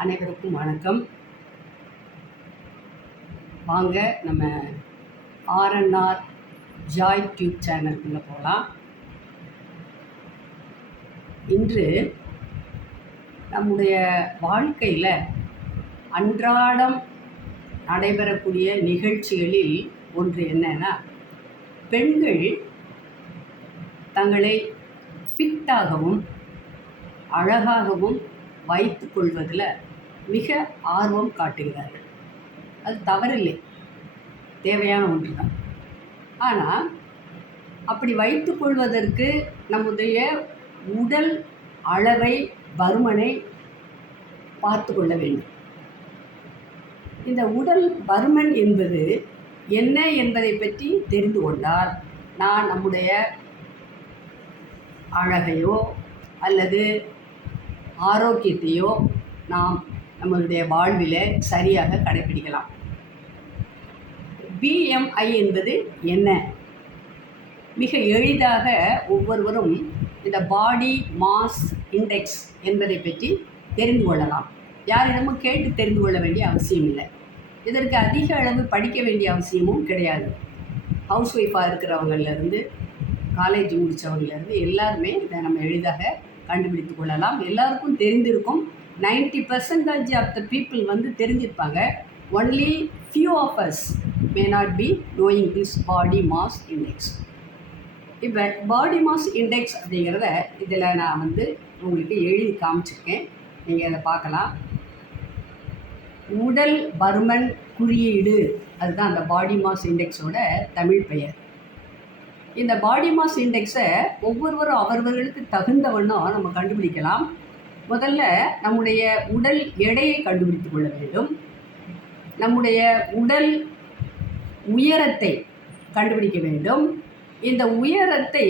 அனைவருக்கும் வணக்கம். வாங்க நம்ம ஆர்என்ஆர் ஜாய் டியூப் சேனலுக்குள்ளே போகலாம். இன்று நம்முடைய வாழ்க்கையில் அன்றாடம் நடைபெறக்கூடிய நிகழ்ச்சிகளில் ஒன்று என்னன்னா, பெண்கள் தங்களை ஃபிட்டாகவும் அழகாகவும் வைத்து கொள்வதில் மிக ஆர்வம் காட்டுகிறார்கள். அது தவறில்லை, தேவையான ஒன்று தான். ஆனால் அப்படி வைத்து கொள்வதற்கு நம்முடைய உடல் அளவை, பருமனை பார்த்து கொள்ள வேண்டும். இந்த உடல் பருமன் என்பது என்ன என்பதை பற்றி தெரிந்து கொண்டால் நான் நம்முடைய அழகையோ அல்லது ஆரோக்கியத்தையோ நாம் நம்மளுடைய வாழ்வில் சரியாக கடைப்பிடிக்கலாம். பிஎம்ஐ என்பது என்ன? மிக எளிதாக ஒவ்வொருவரும் இந்த பாடி மாஸ் இண்டெக்ஸ் என்பதை பற்றி தெரிந்து கொள்ளலாம். யாரிடமும் கேட்டு தெரிந்து கொள்ள வேண்டிய அவசியம் இல்லை. இதற்கு அதிக அளவு படிக்க வேண்டிய அவசியமும் கிடையாது. ஹவுஸ் ஒய்ஃபாக இருக்கிறவங்கலேருந்து காலேஜ் முடித்தவங்கலேருந்து எல்லாருமே இதை நம்ம எளிதாக கண்டுபிடித்து கொள்ளலாம். எல்லாருக்கும் தெரிந்திருக்கும். 90% ஆஃப் த பீப்புள் தெரிஞ்சிருப்பாங்க. Only few of us may not be knowing this body mass index. இப்போ பாடி மாஸ் இண்டெக்ஸ் அப்படிங்கிறத இதில் நான் உங்களுக்கு எழுதி காமிச்சிருக்கேன். நீங்கள் அதை பார்க்கலாம். உடல் பருமன் குறியீடு, அதுதான் அந்த பாடி மாஸ் இண்டெக்ஸோட தமிழ் பெயர். இந்த பாடி மாஸ் இண்டெக்ஸை ஒவ்வொருவரும் அவர்களுக்கு தகுந்த வண்ணம் நம்ம கண்டுபிடிக்கலாம். முதல்ல நம்முடைய உடல் எடையை கண்டுபிடித்து கொள்ள வேண்டும். நம்முடைய உடல் உயரத்தை கண்டுபிடிக்க வேண்டும். இந்த உயரத்தை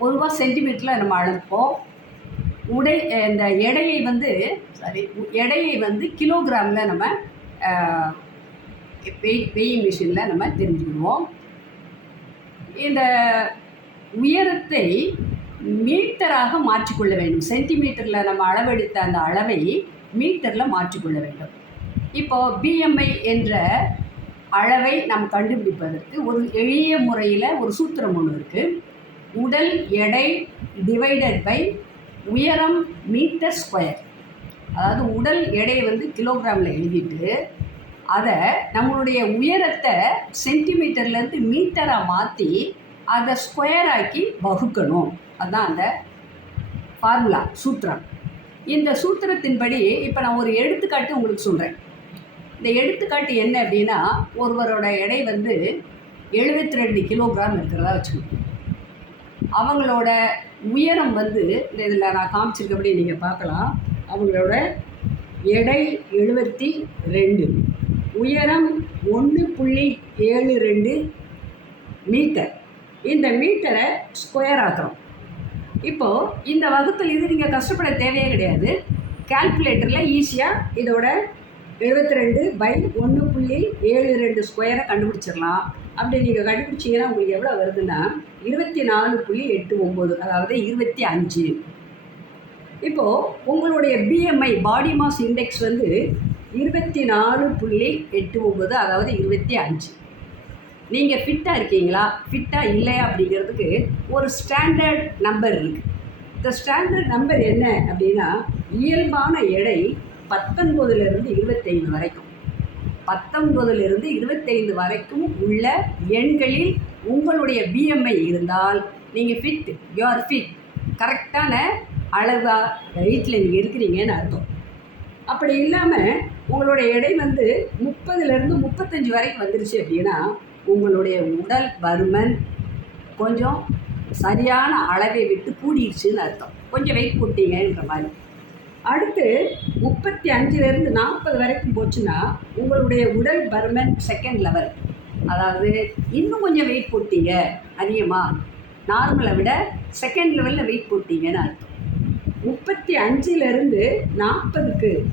பொதுவாக சென்டிமீட்டரில் நம்ம அளப்போம். இந்த எடையை எடையை கிலோகிராமில் நம்ம வெயிங் மிஷினில் நம்ம தெரிஞ்சுக்கிடுவோம். இந்த உயரத்தை மீட்டராக மாற்றிக்கொள்ள வேண்டும். சென்டிமீட்டரில் நம்ம அளவெடுத்த அந்த அளவை மீட்டரில் மாற்றிக்கொள்ள வேண்டும். இப்போது பிஎம்ஐ என்ற அளவை நாம் கண்டுபிடிப்பதற்கு ஒரு எளிய முறையில் ஒரு சூத்திரம் ஒன்று இருக்குது. உடல் எடை டிவைடட் பை உயரம் மீட்டர் ஸ்கொயர். அதாவது உடல் எடையை கிலோகிராமில் எழுதிட்டு அதை நம்மளுடைய உயரத்தை சென்டிமீட்டர்லேருந்து மீட்டராக மாற்றி அதை ஸ்கொயர் ஆக்கி வகுக்கணும். அதுதான் அந்த ஃபார்முலா, சூத்திரம். இந்த சூத்திரத்தின்படி இப்போ நான் ஒரு எடுத்துக்காட்டு உங்களுக்கு சொல்கிறேன். இந்த எடுத்துக்காட்டு என்ன அப்படின்னா, ஒருவரோட எடை 72 கிலோகிராம் இருக்கிறதா வச்சுக்கணும். அவங்களோட உயரம் இந்த இதில் நான் காமிச்சிருக்கபடி நீங்கள் பார்க்கலாம். அவங்களோட எடை 72, உயரம் 1.72 மீட்டர். இந்த மீட்டரை ஸ்கொயர் ஆக்குறோம். இப்போது இந்த வகுப்பில் இது நீங்கள் கஷ்டப்பட தேவையே கிடையாது. கால்குலேட்டரில் ஈஸியாக இதோட 72/1.72 ஸ்கொயரை கண்டுபிடிச்சிடலாம். அப்படி நீங்கள் கண்டுபிடிச்சிங்கன்னா உங்களுக்கு எவ்வளோ வருதுன்னா 24.89, அதாவது 25. இப்போது உங்களுடைய பிஎம்ஐ பாடி மாஸ் இண்டெக்ஸ் 24.89, அதாவது 25. நீங்கள் ஃபிட்டாக இருக்கீங்களா, ஃபிட்டாக இல்லையா அப்படிங்கிறதுக்கு ஒரு ஸ்டாண்டர்ட் நம்பர் இருக்குது. இந்த ஸ்டாண்டர்ட் நம்பர் என்ன அப்படின்னா, இயல்பான எடை 19லிருந்து 25 வரைக்கும், 19லிருந்து 25 வரைக்கும் உள்ள எண்களில் உங்களுடைய பிஎம்ஐ இருந்தால் நீங்கள் ஃபிட், யூ ஆர் ஃபிட், கரெக்டான அளவாக வெயிட்டில் நீங்கள் இருக்கிறீங்கன்னு அர்த்தம். அப்படி இல்லாமல் உங்களுடைய எடை 30லிருந்து 35 வரைக்கும் வந்துருச்சு அப்படின்னா உங்களுடைய உடல் பருமன் கொஞ்சம் சரியான அளவை விட்டு கூடிடுச்சுன்னு அர்த்தம். கொஞ்சம் வெயிட் போட்டீங்கன்ற மாதிரி. அடுத்து 35லிருந்து 40 வரைக்கும் போச்சுன்னா உங்களுடைய உடல் பருமன் செகண்ட் லெவல், அதாவது இன்னும் கொஞ்சம் வெயிட் போட்டீங்க, அதிகமாக நார்மலை விட செகண்ட் லெவலில் வெயிட் போட்டீங்கன்னு அர்த்தம். 35லிருந்து 40க்கும்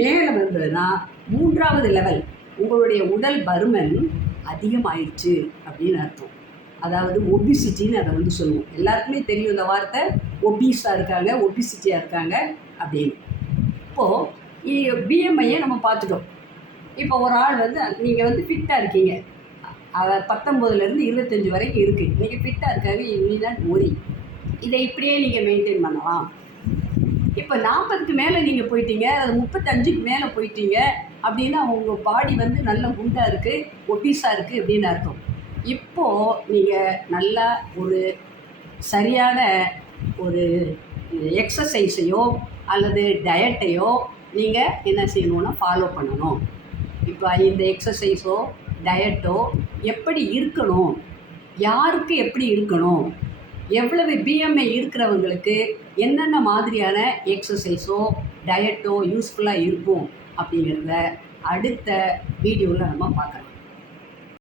மேலே வந்ததுன்னா மூன்றாவது லெவல், உங்களுடைய உடல் பருமன் அதிகமாயிடுச்சு அப்படின்னு அர்த்தம். அதாவது ஒபிசிட்டின்னு அதை வந்து சொல்லுவோம். எல்லாருக்குமே தெரியும் இந்த வார்த்தை. ஒபீஸாக இருக்காங்க, ஒபிசிட்டியாக இருக்காங்க அப்படின்னு. இப்போது பிஎம்ஐயை நம்ம பார்த்துட்டோம். இப்போ ஒரு ஆள் வந்து நீங்கள் வந்து ஃபிட்டாக இருக்கீங்க, 19லேருந்து 25 வரைக்கும் இருக்குது, நீங்கள் ஃபிட்டாக இருக்காங்க, நீதான் ஒரி, இதை இப்படியே நீங்கள் மெயின்டைன் பண்ணலாம். இப்போ 40க்கு மேலே நீங்கள் போயிட்டீங்க, அது 35க்கு மேலே போயிட்டீங்க அப்படின்னா உங்கள் பாடி வந்து நல்ல குண்டாக இருக்குது, ஒபீஸாக இருக்குது அப்படின்னு அர்த்தம். இப்போது நீங்கள் நல்லா ஒரு சரியான ஒரு எக்ஸசைஸையோ அல்லது டயட்டையோ நீங்கள் என்ன செய்யணும்னா ஃபாலோ பண்ணணும். இப்போ இந்த எக்ஸசைஸோ டயட்டோ எப்படி இருக்கணும், யாருக்கு எப்படி இருக்கணும், எவ்வளவு பிஎம்ஐ இருக்கிறவங்களுக்கு என்னென்ன மாதிரியான எக்ஸசைஸோ டயட்டோ யூஸ்ஃபுல்லாக இருக்கும் அப்படிங்கிறத அடுத்த வீடியோவில் நம்ம பார்க்கலாம்.